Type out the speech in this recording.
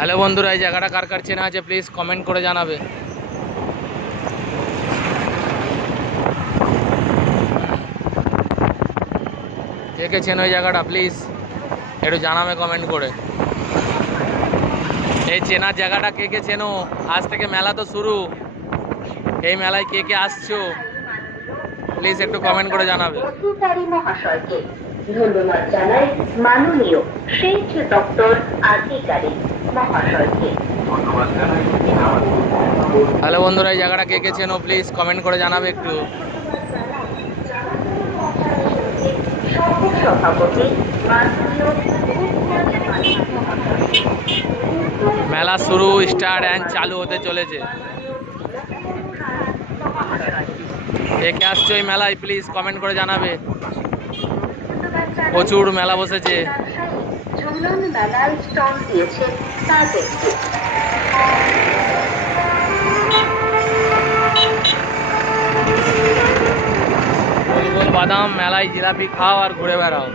Hello বন্ধুরা, এই জায়গাটা কার কার চেনা আছে প্লিজ কমেন্ট করে জানাবে। কে কে চেনো এই জায়গাটা প্লিজ একটু জানাবে কমেন্ট করে। এই চেনার জায়গাটা কে কে চেনো? আজ থেকে মেলা তো শুরু। এই মেলায় কে কে আসছো? প্লিজ একটু কমেন্ট করে জানাবে। ধন্যবাদ জানাই মাননীয় সেচ দপ্তর আধিকারিক মহাশয়কে। হ্যালো বন্ধুরা এই জায়গাটা কে কে চেনো প্লিজ কমেন্ট করে জানাবে একটু। মেলা শুরু স্টার্ট অ্যান্ড চালু হতে চলেছে। কে কে আসছো এই মেলায় প্লিজ কমেন্ট করে জানাবে। প্রচুর মেলা বসেছে। ঝুলন মেলায় স্টল বাদাম মেলায় জিলাপি খাও আর ঘুরে বেড়াও।